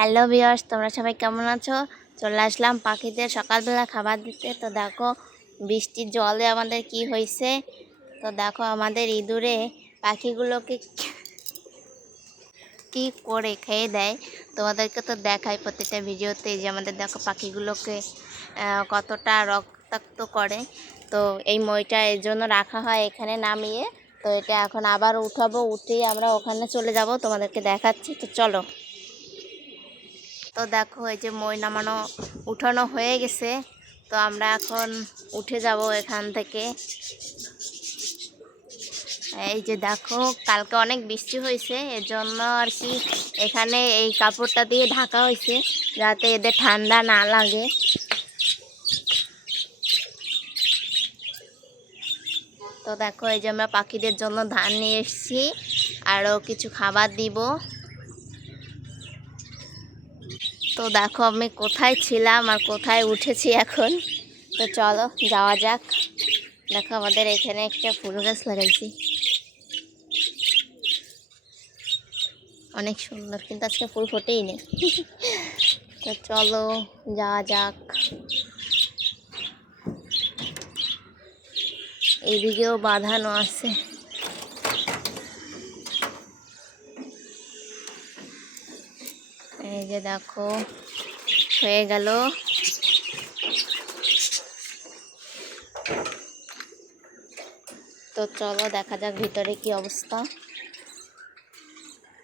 Hello viewers, তোমরা সবাই কেমন আছো? চলে আসলাম পাখিদের সকালবেলা খাবার দিতে। তো দেখো বৃষ্টির জলে আমাদের কি হয়েছে। তো দেখো আমাদের ইঁদুরে পাখিগুলোকে কি করে খেয়ে দেয়। তোমাদেরকে তো দেখাই প্রত্যেকটা ভিডিওতে যে আমাদের দেখো পাখিগুলোকে কতটা রক্তাক্ত করে। তো এই মইটা এর জন্য রাখা হয় এখানে নামিয়ে। তো এটা এখন আবার উঠাবো, উঠেই আমরা ওখানে চলে যাব, তোমাদেরকে দেখাচ্ছি। তো চলো। তো দেখো এই যে মই নামানো উঠানো হয়ে গেছে। তো আমরা এখন উঠে যাব এখান থেকে। এই যে দেখো কালকে অনেক বৃষ্টি হয়েছে, এর জন্য আর কি এখানে এই কাপড়টা দিয়ে ঢাকা হয়েছে যাতে এদের ঠান্ডা না লাগে। তো দেখো এই যে আমরা পাখিদের জন্য ধান নিয়ে এসেছি, আরও কিছু খাবার দিব। তো দেখো আমি কোথায় ছিলাম আর কোথায় উঠেছি এখন। তো চলো যাওয়া যাক। দেখো আমাদের এখানে একটা ফুল গাছ লাগাইছি, অনেক সুন্দর, কিন্তু আজকে ফুল ফোটেই নেই। তো চলো যাওয়া যাক। এইদিকেও বাঁধানো আছে। এই যে দেখো হয়ে গেল। তো চলো দেখা যাক ভিতরে কি অবস্থা।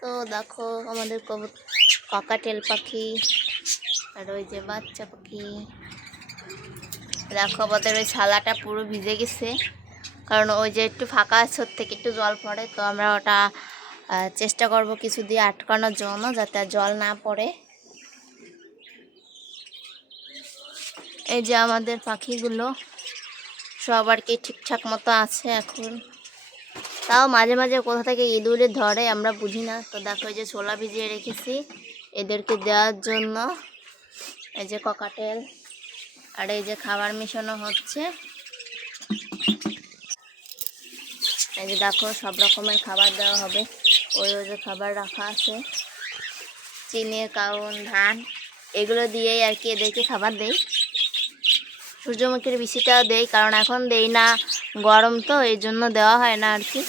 তো দেখো আমাদের ককাটেল পাখি আর ওই যে বাচ্চা পাখি। দেখো আমাদের ওই ছালাটা পুরো ভিজে গেছে, কারণ ওই যে একটু ফাঁকা আছে ওর থেকে একটু জল পড়ে। তো আমরা ওটা চেষ্টা করব কিছু দিয়ে আটকানোর জন্য যাতে জল না পড়ে। এই যে আমাদের পাখিগুলো সব আর কি ঠিকঠাক মতো আছে এখন। তাও মাঝে মাঝে কোথা থেকে ইঁদুরে ধরে আমরা বুঝি না। তো দেখো এই যে ছোলা ভিজিয়ে রেখেছি এদেরকে দেওয়ার জন্য। এই যে ককাটেল আর এই যে খাবার মেশানো হচ্ছে। এই যে দেখো সব রকমের খাবার দেওয়া হবে। ওই যে খাবার রাখা আছে, চিনি, কাউন, ধান, এগুলো দিয়েই আর কি এদেরকে খাবার দেই। সূর্যমুখীর বিচিটাও দেই, কারণ এখন দেই না, গরম তো এই জন্য দেওয়া হয় না আর কি।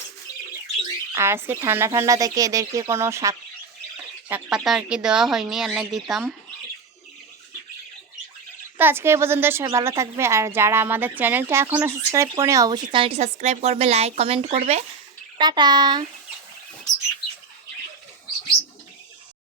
আর আজকে ঠান্ডা ঠান্ডা থেকে এদেরকে কোনো শাক পাতা আর কি দেওয়া হয়নি, এনে দিতাম। তো আজকে এই পর্যন্ত, সবাই ভালো থাকবে। আর যারা আমাদের চ্যানেলটা এখনও সাবস্ক্রাইব করে অবশ্যই চ্যানেলটি সাবস্ক্রাইব করবে, লাইক কমেন্ট করবে। টাটা।